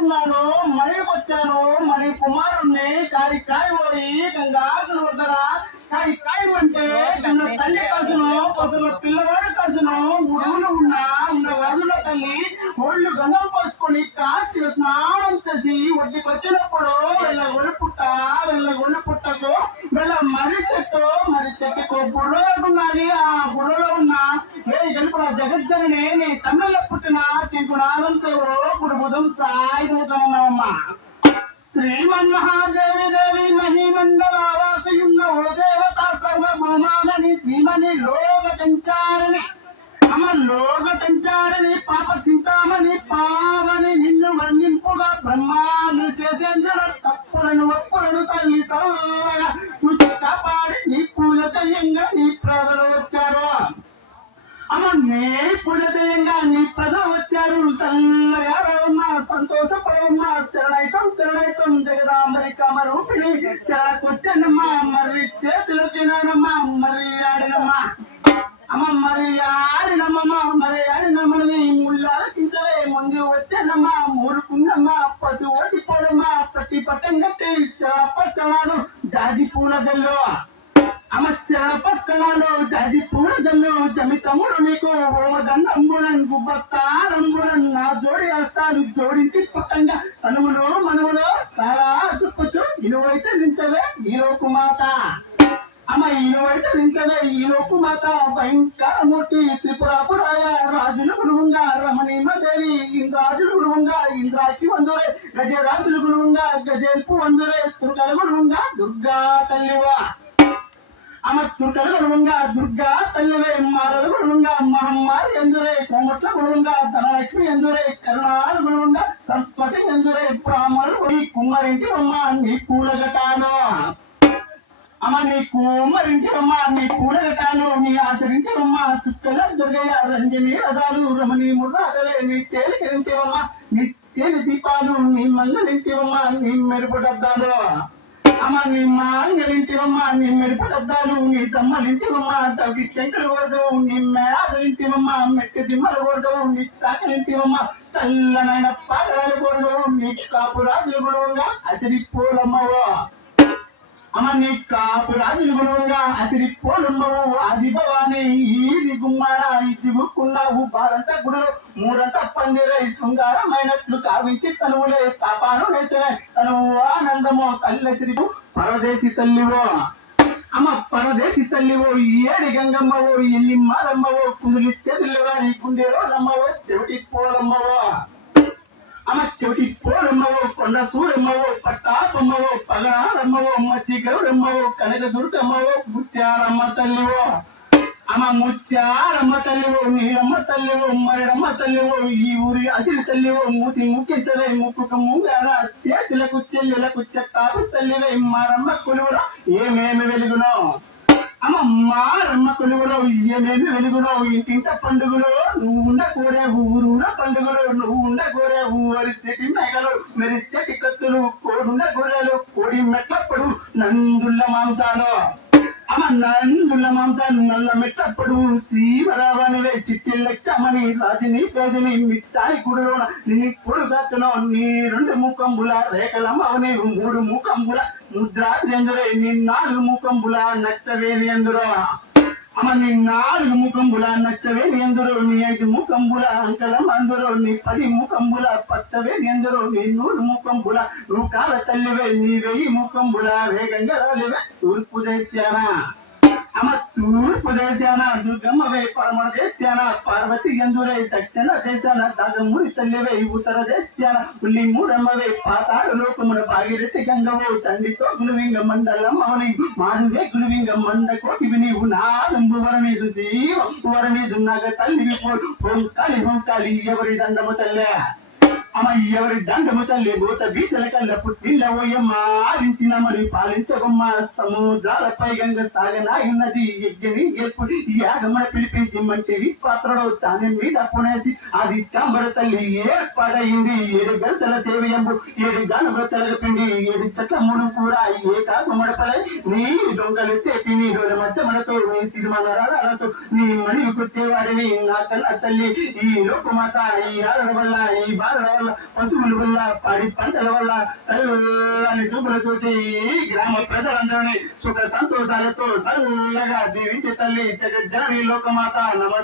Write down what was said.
మణికున్నాను, మణికొచ్చాను, మణి కుమారుణ్ణి కాడి కాయబోయి గంగాసులు వద్దర కాడి కాయమంటే కన్న తల్లి కాసును పసుల పిల్లవాడు కాసును గురువులు ఉన్న వరుల తల్లి ఒళ్ళు గంగం పోసుకొని కాసి స్నానం చేసి ఒడ్డికి వచ్చినప్పుడు వెళ్ళ ఒళ్ళు పుట్టకు వెళ్ళ మర్రి చెట్టుకు బుర్రకున్నది. ఆ బుర్రలో ఉన్న గెలుపుల జగజ్జనని నీ తమిళ పుట్టిన తింకునాదంతో గురుబుధం సాయిపోతానమ్మా. శ్రీమన్మహాదేవి దేవి మహిమండలావాసయున్న ఓ దేవత సర్వభూమానని శ్రీమణి లోక సంచారిణి అమ లోక సంచారిణి పాప చింతామణి పావని నిన్ను వర్ణింపుగా బ్రహ్మాను శేషేంద్రుడు తప్పులను ఒప్పులను తల్లి తల్లగా నువ్వు కాపాడి నీ పూజ చెయ్యంగా నీ ప్రజలు వచ్చారు. అమ్మ నీ పూజ చేయంగా నీ ప్రజలు వచ్చారు. చల్లగా రవమ్మ సంతోషపడవమ్మ శరణైతం జగదాంబరి కామరూపిణి శరణకొచ్చానమ్మా మరి చేతులకి నానమ్మా మరి ఆడినమ్మా అమ్మ మరి ఆడినమ్మని ముళ్ళాలకించవే ముందు వచ్చానమ్మా మూరుకున్నమ్మా పశు ఓటిపోదమ్మా పట్టి పట్టం కట్టి పచ్చనాడు జాజి పూల జల్లు అమస్యపత్సనాలు జాజి పూల జల్లు జమితముడు నీకు ఓమదండంబులన్ గుబ్బత్తారంబులన్ నా జోడి వస్తాను జోడించి పుట్టంగా సనువులు మనవులు చాలా దుప్పచ్చు ఇనువైతే నించవే ఈలోకు మాత అమ్మ ఇనువైతే నించవే ఈలోకు మాత భయంకరమూర్తి త్రిపురాపురాయ రాజులు గురువుగా రమణీమదేవి ఇంద్రాజులు గురువుగా ఇంద్రాక్షి వందురే గజరాజులు గురువుగా గజేల్పు వందురే తుర్కల గురువుగా దుర్గా తల్లివా అమ్మ తుర్కల గురువుగా దుర్గా తల్లివే మారల గురువుగా మహమ్మారి ఎందురే కోమట్ల గురువుగా ధనలక్ష్మి ఎందురే కరుణాల గురువుగా సరస్వతి ఎందురే బ్రాహ్మణుడు కుమ్మరింటి అమ్మ నీ పూలగటాను అమ్మ నీ కుమ్మరింటి అమ్మ నీ పూలగటాను నీ ఆచరించి అమ్మ చుక్కల దుర్గయ్య రంజని రథాలు రమణి ముర్రాటలే నీ తేలికరింటివమ్మ నీ తేలి దీపాలు నీ మంగళింటివమ్మ నీ మెరుపుడద్దాలు అమ్మ నీ మాంగలింటివమ్మ నీ మెరుపుడద్దాలు నీ తమ్మలింటివమ్మ తగ్గి చెంకలు కొడదవు నీ మేదలింటివమ్మ మెట్టి దిమ్మలు కొడదవు నీ చాకలింటివమ్మ చల్లనైన పాకరాలు కొడదవు నీ కాపురాజులు గురువుగా అతిరిపోలమ్మవో అమ్మ నీ కాపురాజులు గురువుగా అతిరిపోలమ్మవు ఆది భవాని ఈది గుమ్మార ఇదిగుకున్నావు బాలంట గుడులు మూడంత పందిరై శృంగారమైనట్లు కావించి తనువులే పాపానుడైతే తనువు ఆనందమో తల్లి తిరిగు పరదేశి తల్లివో అమ్మ పరదేశి తల్లివో ఏడి గంగమ్మవో ఎల్లి మారమ్మవో కుదులిచ్చే పిల్లవారి గుండెలో నమ్మవో చెవిటి పోలమ్మవో అమ్మ చెవిటి పోలమ్మవో కొండ సూరమ్మవో పట్టాపమ్మవో పగనారమ్మవో మధ్య గౌరమ్మవో కనక దుర్గమ్మవో ముత్యారమ్మ తల్లివో అమ్మ ముత్యారమ్మ తల్లివో నీరమ్మ తల్లివో మరడమ్మ తల్లివో ఈ ఊరి అసిరి తల్లివో మూతి ముక్కించవే ముక్కుకు ముంగార చేతులకు చెల్లెలకు చెట్టారు తల్లివే మారమ్మ కొలువులో ఏమేమి వెలుగునో అమ్మ మారమ్మ కొలువులో ఏమేమి వెలుగునో ఇంటింట పండుగలో నువ్వు ఉండ కోరే ఊరున్న పండుగలో నువ్వు ఉండ కోరే ఊరిసెటి మేకలు మెరిసెటి కత్తులు కోడుండ గొర్రెలు కోడి మెట్లప్పుడు నందుల్ల మాంసాలు అమ్మ నందుల మాంసాలు నల్ల మెట్టప్పుడు శ్రీవరావనివే చిట్టిల్లెచ్చమని రాజుని పేదిని మిట్టాయి గుడిలోన నీ పొడుగట్టులో నీ 2 మూకంబుల రేఖలమ్మవని 3 మూకంబుల ముద్రాజెందురే నీ 4 మూకంబుల నట్టవేని ఎందురో అమ్మ నీ 4 మూకంబుల నట్టవేని ఎందురో నీ 5 మూకంబుల అంకలం అందరూ నీ 10 మూకంబుల పచ్చవేని ఎందురో నీ 100 మూకంబుల రూకాల తల్లివే నీ 1000 మూకంబుల వేగంగా రాలివే తూర్పు దేశాన అమ్మ తూర్పు దేశాన దుర్గమ్మవే పరమణ దేశాన పార్వతి ఎందురే దక్షిణ దేశాన దాగమూరి తల్లివే ఉత్తర దేశాన ఉల్లి మూడమ్మవే పాతాళ లోకమున భాగీరథి గంగవో తండ్రితో గులువింగ మండలమ్మవని మారువే గులువింగ మండ కోటివి నీవు నాదంబు వరమీదు జీవం వరమీదు నగ తల్లివి హోంకాలి ఎవరి దండము తల్లే అమ్మ ఎవరి దండము తల్లి భూత బీతల కళ్ళ పుట్టిల్ల ఓయమ్మ ఆరించిన మరి పాలించవమ్మ సముద్రాలపై గంగ సాగనాయున్నది యజ్ఞని ఏర్పుడి యాగమన పిలిపించి మంటివి పాత్రలో తానే మీద పునేసి అది శాంబర తల్లి ఏర్పాడయింది 7 గంటల సేవయంబు 7 గానుగ తలగపిండి 7 చెట్ల మూడు కూడా ఏ కాకు మడపలై నీ దొంగలు తెప్పి నీ రోజు మధ్యమలతో నీ సినిమా నరాలతో నీ మణివి కొట్టేవాడిని నా కన్న తల్లి ఈ లోకమాత ఈ ఆడల వల్ల ఈ బాల వల్ల పశువుల వల్ల పాడి పంటల వల్ల చల్లని చూపుల చూసి గ్రామ ప్రజలందరినీ సుఖ సంతోషాలతో చల్లగా దీవించి తల్లి జగజ్జనని లోకమాత నమస్తే.